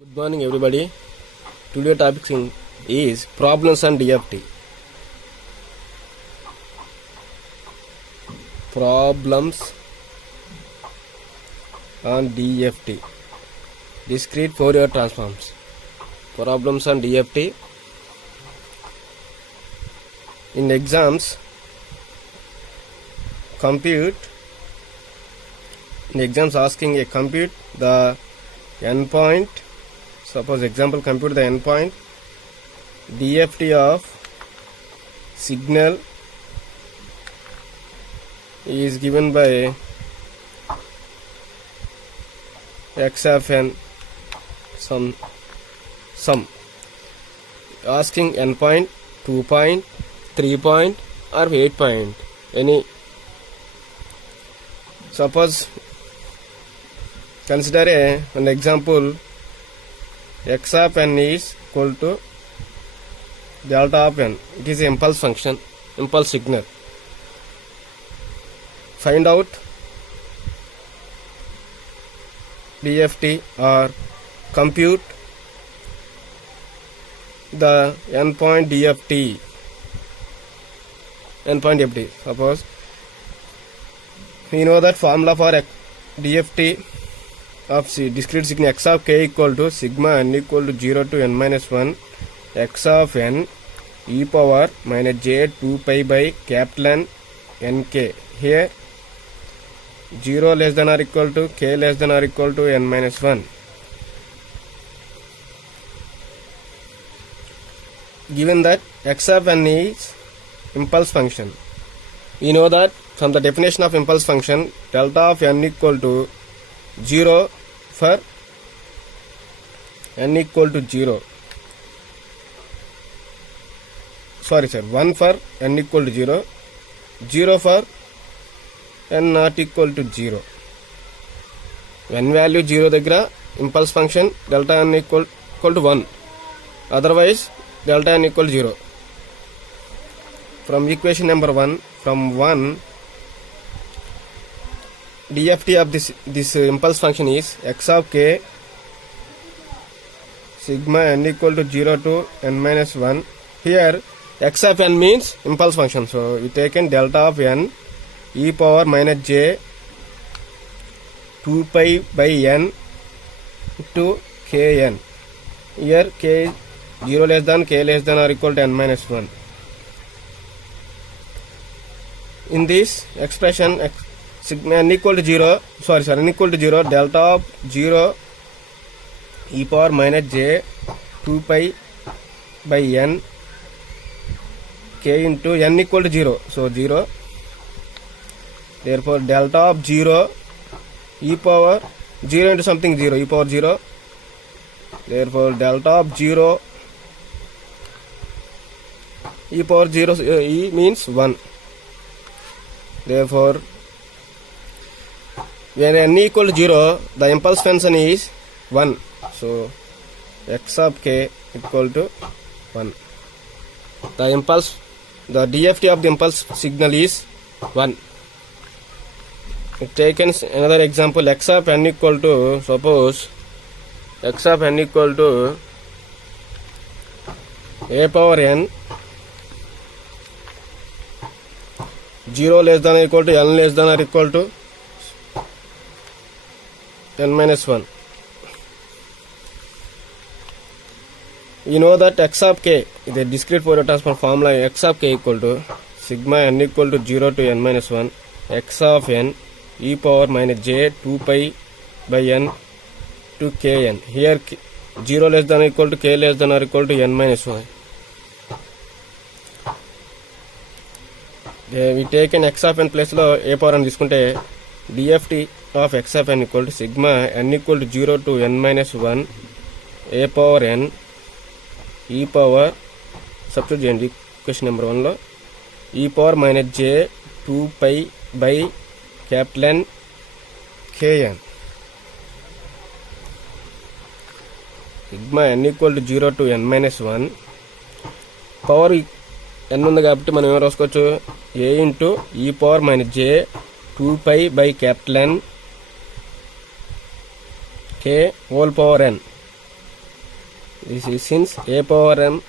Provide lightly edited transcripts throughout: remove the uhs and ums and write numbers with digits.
Good morning, everybody. Today topic is problems on DFT. Problems on DFT. Discrete Fourier transforms. Problems on DFT. In exams, asking a compute the endpoint. Suppose example, compute the endpoint DFT of signal is given by x of n sum. Asking endpoint 2 point, 3 point or 8 point, any. Suppose consider an example, x of n is equal to delta of n. It is an impulse function, impulse signal. Find out DFT or compute the endpoint DFT. Suppose we know that formula for DFT of discrete signal x of k equal to sigma n equal to 0 to n minus 1 x of n e power minus j 2 pi by capital N nk. Here 0 less than or equal to k less than or equal to n minus 1. Given that x of n is impulse function, we know that from the definition of impulse function, delta of n equal to 0 for n equal to 0. 1 for n equal to 0, 0 for n not equal to 0. N value 0 దగ్గర impulse function delta n equal to 1. Otherwise delta n equal to 0. From equation number 1, from 1, DFT of this impulse function is x of k sigma n equal to 0 to n minus 1. Here x of n means impulse function, so we taken delta of n e power minus j 2 pi by n to kn. Here k 0 less than k less than or equal to n minus 1. In this expression, sigma n equal to 0, n equal to 0, delta of 0 e power minus j 2 pi by n k into n equal to 0, so 0. Therefore delta of 0 e power 0 into something 0, e power 0. Therefore delta of 0 e power 0 e means 1. Therefore when n equal to 0, the impulse function is 1. So x of k equal to 1. The DFT of the impulse signal is 1. Taken another example, x of n equal to, suppose x of n equal to a power n 0 less than or equal to n less than or equal to n minus 1. You know that x of k is a discrete Fourier transform formula. X of k equal to sigma n equal to 0 to n minus 1 x of n e power minus j 2 pi by n to kn. Here 0 less than or equal to k less than or equal to n minus 1. We take an x of n place lo a power n తీసుకుంటే DFT of x of n equal to sigma n equal to 0 to n minus 1 a power n e power, substitute చేయండి question number 1 లో, e power minus j 2 pi by capital N kn. sigma n equal to 0 to n minus 1 power n ఉంది కాబట్టి మనం ఏం రాసుకోవచ్చు, a into e power minus j 2 pi by capital N k whole power n This is since a power m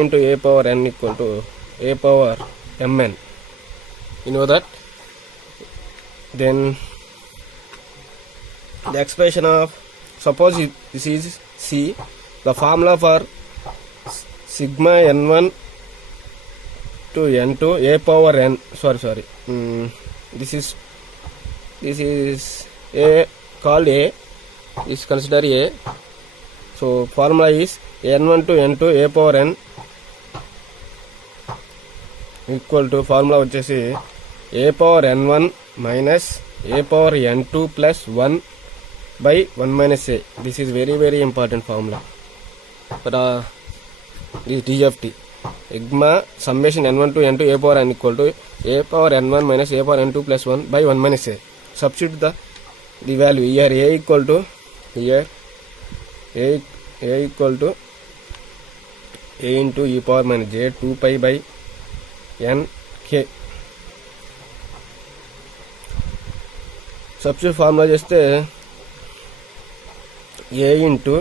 into a power n equal to a power mn. You know that? Then the expression of, suppose this is C, the formula for sigma n1 to n2 a power n, this is a, called a, is consider a. So formula is n1 to n2 a power n equal to, formula వచ్చేసి a power n1 minus a power n2 plus 1 by 1 minus a. This is very important formula for this DFT. Sigma summation n1 to n2 a power n equal to a power n1 minus a power n2 plus 1 by 1 minus a. Substitute the value. Here a equal to, a equal to a into e power minus j 2 pi by n k. Substitute formula చేస్తే a into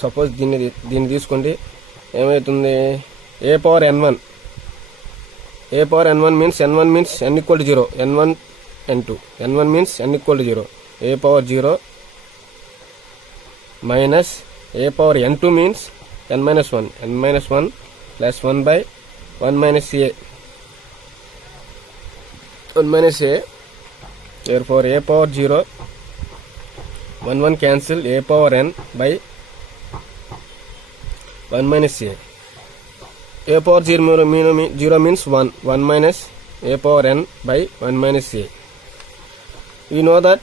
suppose దీన్ని తీసుకోండి, ఏమవుతుంది, a power n1 means n1 means n equal to 0, n1 n2, n1 means n equal to 0, a power 0 minus a power n2 means n minus 1 plus 1 by 1 minus a, 1 minus a. Therefore a power 0, 1 cancel, a power n by 1 minus a. A power 0 means 1 minus a power n by 1 minus a. We know that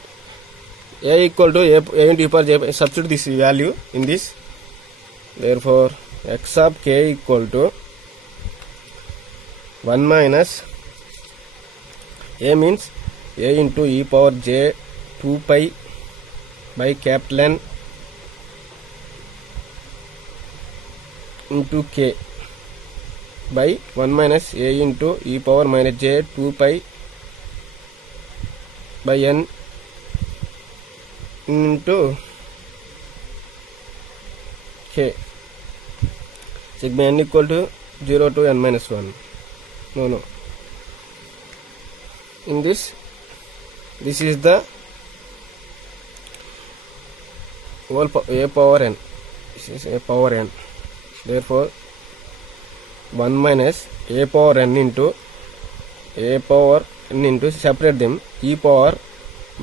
a equal to a into e power j. Substitute this value in this. Therefore x of k equal to 1 minus a means a into e power j 2 pi by capital N into k by 1 minus a into e power minus j 2 pi by n into k. Sigma n equal to 0 to n minus 1. No. In this is the whole a power n. This is a power n. Therefore 1 minus a power n into separate them, e power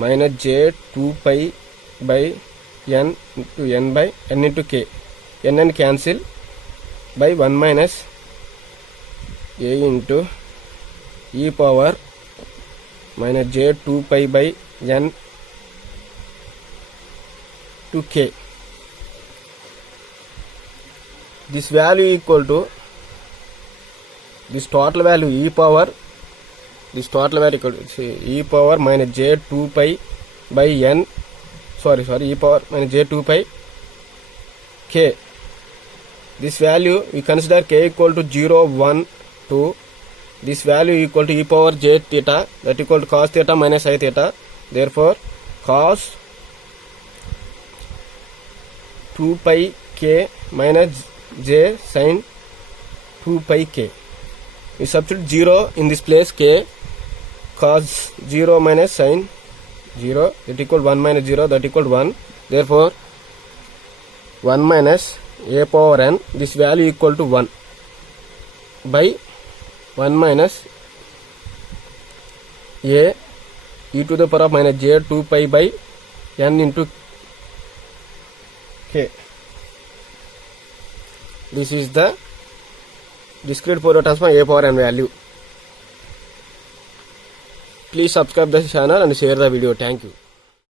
minus j 2 pi by n into n by n into k. n cancel by 1 minus a into e power minus j 2 pi by n to k. This value equal to this total value e power equal to e power minus j 2 pi by n e power minus j 2 pi k. This value we consider k equal to 0, 1, 2. This value equal to e power j theta, that equal to cos theta minus I theta. Therefore cos 2 pi k minus j sin 2 pi k. We substitute 0 in this place, k cos 0 minus sin 0, that equal 1 minus 0, that equal 1. Therefore 1 minus a power n, this value equal to 1 by 1 minus a e to the power of minus j 2 pi by n into k. This is the discrete Fourier transform a power n value. Please subscribe the channel and share the video. Thank you.